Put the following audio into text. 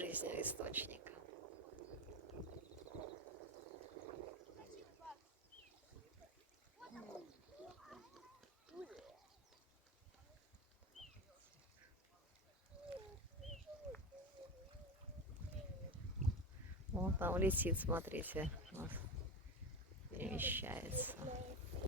жизнью источника. Вон там летит, смотрите, у нас перемещается.